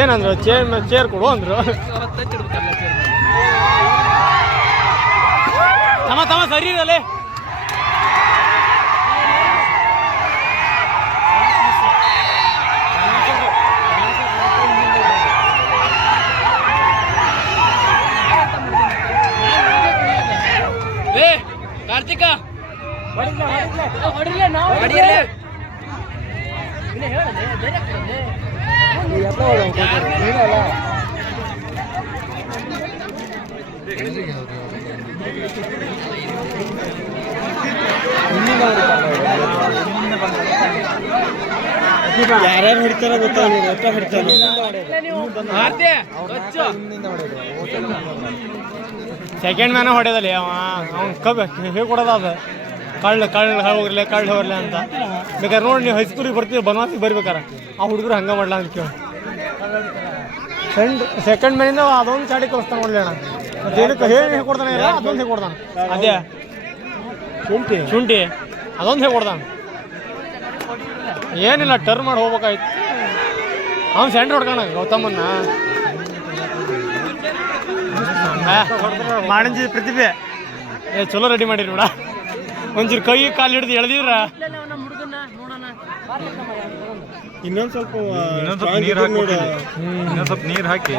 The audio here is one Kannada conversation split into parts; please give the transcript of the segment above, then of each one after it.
ಏನಂದ್ರು ಚೇರ್ ಕೊಡು ಅಂದ್ರು. ತಮ್ಮ ಸರಿ ಇರಲಿ. ಕಾರ್ತಿಕ ಯಾರ್ಯಾರು ಹೊಡಿತಾರ ಗೊತ್ತಾಗ ಒಟ್ಟ ಹೊಡಿತಾರ. ಸೆಕೆಂಡ್ ಮ್ಯಾನ ಹೊಡೆದಲ್ಲಿ ಅವ್ನು ಹೇಗೆ ಕೊಡೋದ ಅದು ಕಳ್ಳ ಹೋಗ್ರಲಿ ಅಂತ. ಬೇಕಾದ್ರೆ ನೋಡಿ ನೀವು ಹೈಸ್ಕೂಲಿಗೆ ಬರ್ತೀವಿ ಬನವಾಸಿಗೆ ಬರ್ಬೇಕಾರ ಆ ಹುಡುಗರು ಹಂಗೆ ಮಾಡ್ಲಾ ಅಂತ ಕೇಳಿ ಸೆಕೆಂಡ್ ಮ್ಯಾನಿಂದ ಅದೊಂದು ಚಾಡಿ ಕಲಿಸ್ತಾನೆ ನೋಡ್ಲಿ ಅಣ್ಣ. ಮತ್ತೇನಕ್ಕೆ ಹೇಗೆ ಕೊಡ್ತಾನೆ ಇಲ್ಲ ಅದೊಂದು ಹೇಗೆ ಕೊಡ್ತಾನೆ. ಅದೇ ಶುಂಠಿ ಅದೊಂದು ಹೇಗೆ ಕೊಡ್ತಾನೆ. ಏನಿಲ್ಲ ಟರ್ನ್ ಮಾಡಿ ಹೋಗ್ಬೇಕಾಯ್ತು. ಅವ್ನು ಸೆಂಟ್ರ್ ಹೊಡ್ಕೋಣ ಗೌತಮನ್ನ ಮಾಡಂಜಿ ಪ್ರತಿಭೆ ಚಲೋ ರೆಡಿ ಮಾಡಿರಿ ನೋಡ. ಒಂಚೂರು ಕೈ ಕಾಲು ಹಿಡಿದು ಎಳ್ದಿದ್ರ ಇನ್ನೊಂದು ಸ್ವಲ್ಪ ನೀರು ಹಾಕಿ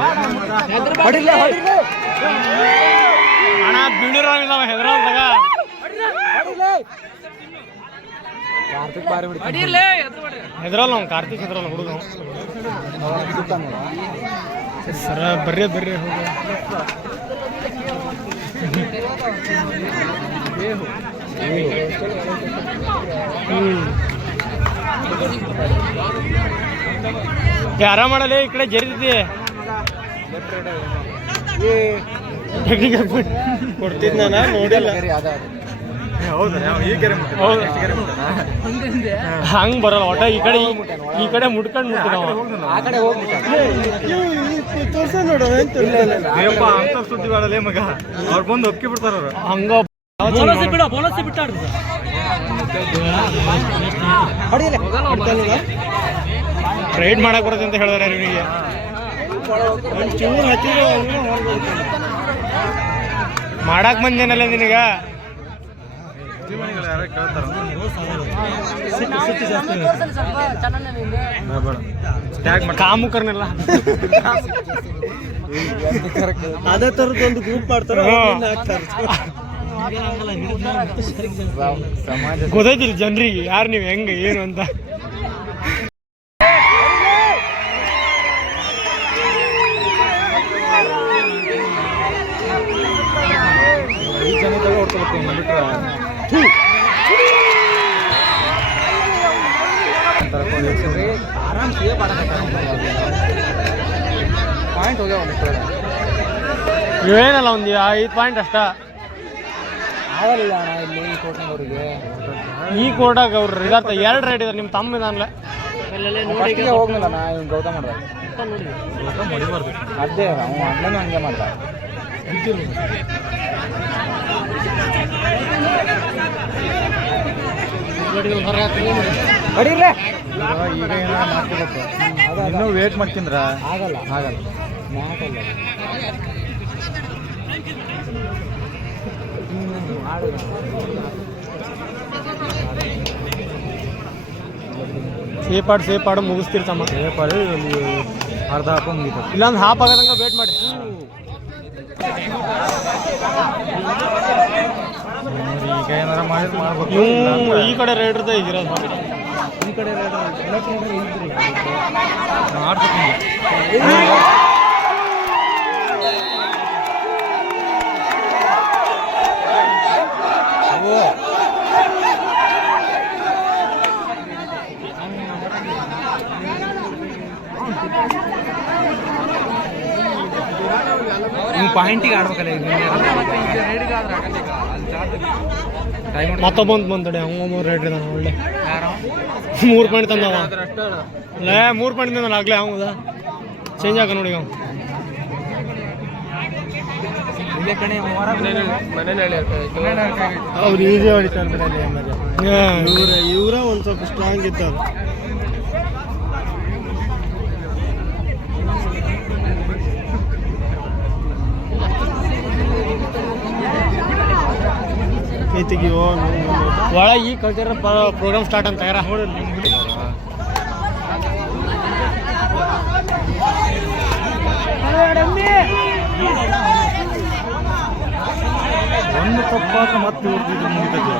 ಹಣ ಬೀಳಿರೋ ಹೆದರಾಗ ಹೆದರಲ್ಲ ಅವ್ನು ಕಾರ್ತಿಕ್ ಹೆದರಲ್ಲ ಹುಡುಗ ಸರ ಬರ್ರಿ ಹೋಗ. ಆರಾಮ ಮಾಡಲಿ ಈ ಕಡೆ ಜರಿತೈತಿ ಕೊಡ್ತಿದ್ ನಾನು ನೋಡಿಲ್ಲ. ಹಂಗ್ ಬರಲ್ಲ ಒಟ್ಟ ಈ ಕಡೆ ಮುಟ್ಕೊಂಡು ಸುದ್ದಿ ಮಾಡಲ್ಲ ಮಗ ಅವ್ರು ಬಂದು ಒಪ್ಕಿ ಬಿಡ್ತಾರ. ಹಂಗ ರೈಡ್ ಮಾಡಕ್ ಬರುತ್ತೆ ಅಂತ ಹೇಳಿದಾರೆ ಇವನಿಗೆ. ಮಾಡಕ್ ಬಂದೇನಲ್ಲ ನಿನಗ ಕಾಮುಕರ್ನೆಲ್ಲ ಅದೇ ತರದೊಂದು ಗ್ರೂಪ್ ಮಾಡ್ತಾರ. ಗೊತ್ತೈತಿಲ್ಲ ಜನರಿಗೆ ಯಾರು ನೀವು ಹೆಂಗ ಏನು ಅಂತ. ಇವೇನಲ್ಲ ಒಂದು 5 ಪಾಯಿಂಟ್ ಅಷ್ಟ ಆಗಲ್ಲ ಇಲ್ಲಿ ಈ ಕೋರ್ಟ್ನವರಿಗೆ. ಈ ಕೋರ್ಟಾಗ ಅವ್ರು ಇದಾರ್ಥ 2 ರೈಡ್ ಇದಾರೆ. ನಿಮ್ಮ ತಮ್ಮ ಇದಾನಲ್ಲ ಹೋಗ್ಲಿಲ್ಲ ನಾ ಇವ್ನು ಗೌತಮ್ ಮಾಡ್ದ ಅದೇ ಅವ್ನು ಅಣ್ಣನೂ ಹಂಗೆ ಮಾಡ್ದ. ಹೊಡಿರ್ಲೆ ಈಗ ಏನೋ ಮಾಡ್ಕೊಬೇಕು. ಇನ್ನೂ ವೇಟ್ ಮಾಡ್ತಿಂದ್ರ ಆಗಲ್ಲ ಸೇಪಾಡು ಮುಗಿಸ್ತಿರ್ತಮ್ಮ. ಸೇಪಾಡು ಅರ್ಧ ಹಾಕ ಮುಗಿತ ಇಲ್ಲೊಂದು ಹಾಫ್ ಆಗೋದಂಗ ವೇಟ್ ಮಾಡಿ. ಈಗ ಏನಾರ ಮಾಡ್ಬೇಕು. ಈ ಕಡೆ ರೈಡ್ರದ ಇದಿರೋದು ಈ ಕಡೆ ಪಾಯಿಂಟಿಗೆ ಆಡ್ಬೇಕಲ್ಲ ಮತ್ತೊಬ್ಬಂದು ಬಂದಡೆ ಹಂಗ ರೇಟ್ ಇದಾನ ಒಳ್ಳೆ 3 ಪಾಯಿಂಟ್ ತಂದವ. 3 ಪಾಯಿಂಟ್ ತಂದಲ್ಲ ಆಗ್ಲೇ ಹೌದಾ ಚೇಂಜ್ ಆಗ ನೋಡಿ ಅವ್ನು. ಅವ್ರು ಈಸಿ ಹೊಡಿತಾರೆ ಇವರ ಒಂದು ಸ್ವಲ್ಪ ಸ್ಟ್ರಾಂಗ್ ಇದ್ದಾರೆ. ಐತಿಗೆ ಒಳಗೆ ಈ ಕಲ್ಚರ್ ಪ್ರೋಗ್ರಾಮ್ ಸ್ಟಾರ್ಟ್ ಅಂತ ಯಾರ ಒಂದು ತಪ್ಪಾದ್ರೆ ಮತ್ತೆ ಇವ್ರದ್ದು ಮುಗಿತೈತಿ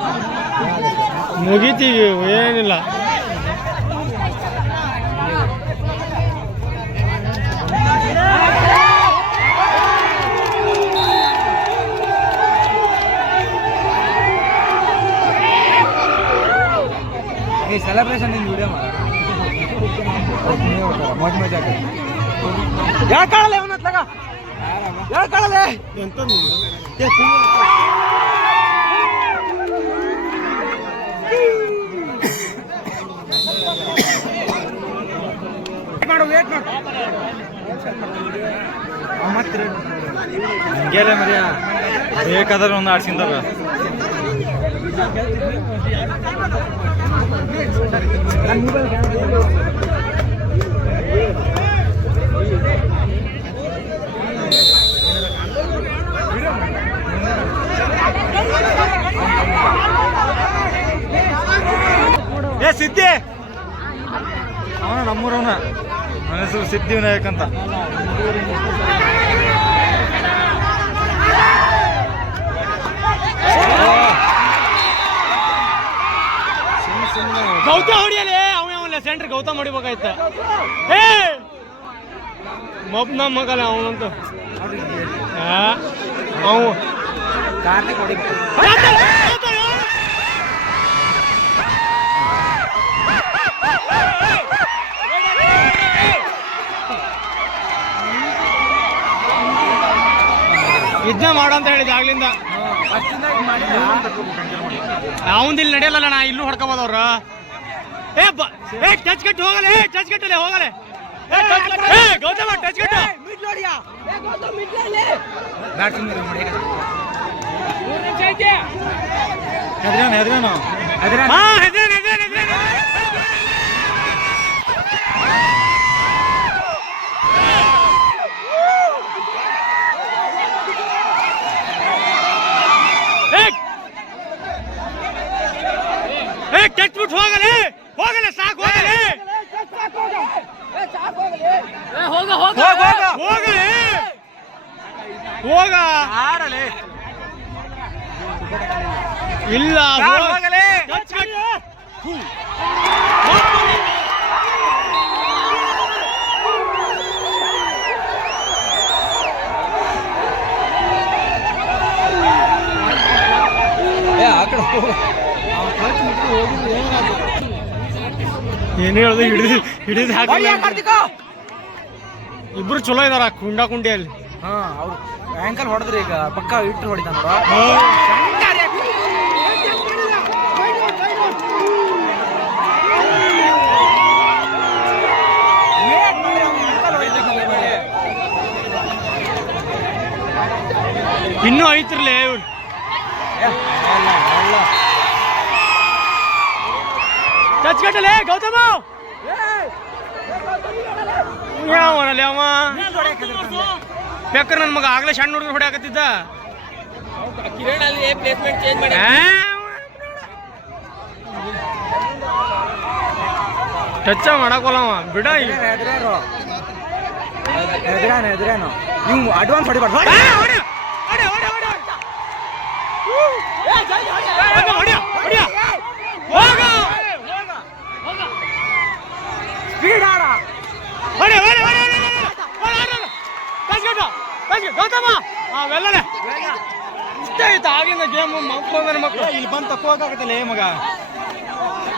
ಮುಗೀತೀವಿ ಏನಿಲ್ಲ. ಸೆಲೆಬ್ರೇಷನ್ ನಿಂದು ವಿಡಿಯೋ ಮಜ್ ಮಜಾ ಯಾಕೆ ಕಾಣಲ್ಲ ಅವನತ್ಲಾಗ ಯಾಕೆ ಕಾಣಲ್ಲ ಎಂತ ಮಾಡು ವೇಟ್ ಮಾಡು ಮತ್ತೆ ಹಂಗೆಲ್ಲ ಮರಿಯ ಬೇಕಾದ್ರೆ ಒಂದು ಆಡ್ಸಿಂದಾಗ ಏ ಸಿದ್ದಿ ಅವನ ನಮ್ಮೂರವನ ನನ್ನ ಹೆಸರು ಸಿದ್ಧಿವಿನಾಯಕ್ ಅಂತ. ಗೌತಮ್ ಹೊಡಿಯಲೇ ಅವನ ಸೆಂಟ್ರ್ ಗೌತಮ್ ಹೊಡಿಬೇಕಾಯ್ತ. ಏ ಮಬ್ ನಮ್ಮ ಮಗಲ್ಲ ಅವನಂತೂ ಅವು ಕಾರ್ತಿಕ್ ಹೊಡಿ ಇದನ್ನ ಮಾಡು ಅಂತ ಹೇಳಿದ ಆಗ್ಲಿಂದ. ಅವಂದಿಲ್ಲಿ ನಡೆಯಲ್ಲ ನಾ ಇಲ್ಲೂ ಹೊಡ್ಕೋಬೋದವ್ರ. ಏ ಟಚ್ ಕಟ್ಟು ಹೋಗಲೆ, ಟಚ್ ಕಟ್ಟಲೆ ಹೋಗಲೆ. ಗೌತಮ ಟಚ್ ಕಟ್ಟು ಟಚ್ ಬಿಟ್ಟು ಹೋಗಲೆ ಹೋಗಲೆ ಸಾಕು ಹೋಗಲೆ ಹೋಗಲೆ ಹೋಗ ಆಡಲೆ ಇಲ್ಲ ಹೋಗಲೆ ಏನು ಹೇಳುದು ಹಿಡಿದು ಹಾಕಿ ಇಬ್ರು ಚಲೋ ಇದಾರ ಕುಂಡ ಕುಂಡಿಯಲ್ಲಿ. ಹಾ ಅವ್ರು ಆಂಕಲ್ ಹೊಡೆದ್ರಿ ಈಗ ಪಕ್ಕ ಇಟ್ಟು ಹೊಡಿತ ನೋಡ. ಇನ್ನೂ ಐತಿರ್ಲಿ ಇವ್ರು ಟಚ್ ಕಟ್ಟಲೆ ಗೌತಮ ಯಾವನಲ್ಲಿ ಅವ ಬೇಕ್ರ ನನ್ನ ಮಗ ಆಗ್ಲೇ ಸಣ್ಣ ಹುಡುಗರು ಹೊಡ್ಯಾಕತ್ತಿದ್ದ. ಟಚ್ ಮಾಡಕೋಲ್ಲವ ಬಿಡ. ಎದ್ರೇನು ನೀವು ಅಡ್ವಾನ್ಸ್ ಹೊಡಿಬಾರ್ದು. ಸ್ಪೀಡ್ ಆಡ ಗೌತಮ ಅವೆಲ್ಲನೆ ಇಷ್ಟ ಆಯ್ತು ಆಗಿನ ಗೇಮ್ ಮಕ್ಕಳು ಇಲ್ಲಿ ಬಂದು ತಕ್ಕೋಕಾಗತ್ತಲ್ಲ ಏ ಮಗ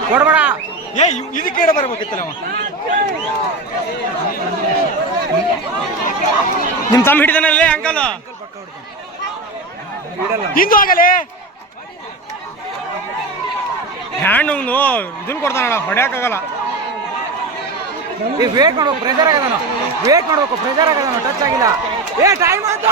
ಕೊಡ್ಬೇಡ. ಏ ಇದಕ್ಕೆ ಇಡ ಬರ್ಬೇಕಿತ್ತಲ್ಲ ಅವ. ನಿಮ್ ತಮ್ಮ ಹಿಡಿದನಲ್ಲೇ ಅಂಕಲ್ ಹಿಂದೂ ಆಗಲೇ ಹ್ಯಾಂಡ್ ಅವನು ಇದನ್ನ ಕೊಡ್ತಾನಣ್ಣ ಹೊಡ್ಯಾಕಾಗಲ್ಲ. ವೇಟ್ ಮಾಡ್ಬೇಕು ಪ್ರೆಷರ್ ಆಗದಾನು ವೇಟ್ ಮಾಡ್ಬೇಕು ಪ್ರೆಷರ್ ಆಗದಾನು ಟಚ್ ಆಗಿಲ್ಲ. ಏ ಟೈಮ್ ಆಯ್ತು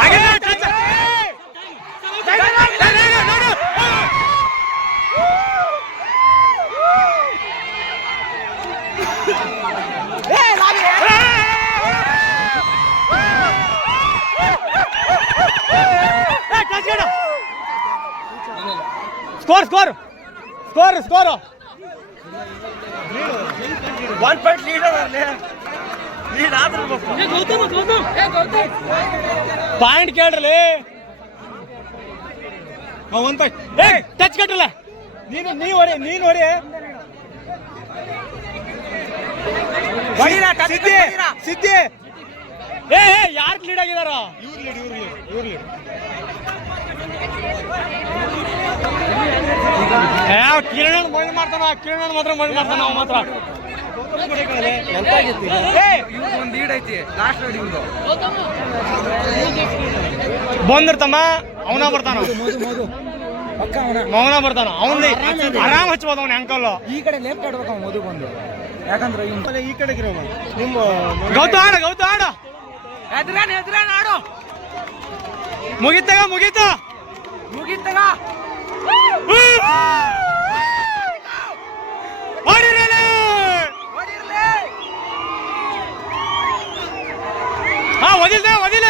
score score score score 1 point lead ಆದ್ರೆ ಪಾಯಿಂಟ್ ಕೇಳ್ರಿ. ಒಂದು ಪಾಯಿಂಟ್. ಏ ಟಚ್ ಕಟ್ಟಿಲ್ಲ. ನೀನು ಹೊಡಿ ಸಿದ್ದಿ. ಏ ಯಾರು ಲೀಡ್ ಆಗಿದಾರ? ಇವ್ರು ಲೀಡ್. ಕಿರಣ್ ಬಂದ್ ಮಾಡ್ತಾನ. ಕಿರಣ್ ಮಾತ್ರ ಬಂದ್ ಮಾಡ್ತಾನ. ಅವ ಮಾತ್ರ ಒಂದು ಲೀಡ್ ಐತಿ ಲಾಸ್ಟ್ ಬಂದಿರ್ತಮ್ಮ. ಅವನ ಬರ್ತಾನ. ಅವನ ಬರ್ತಾನ. ಅವನ ಆರಾಮ್ ಹಚ್ಬೋದು ಅವನ ಅಂಕಲ್. ಈ ಕಡೆ ಲೆಫ್ಟ್ ಆಡ್ಬೇಕು ಅವ್ನು ಮಧು ಬಂದು. ಯಾಕಂದ್ರೆ ಈ ಕಡೆ ನಿಮ್ಮ ಗೌತ ಆಡ ಎದುರಾನ್ ಆಡು. ಮುಗಿತಾಗ ವದಿಲ್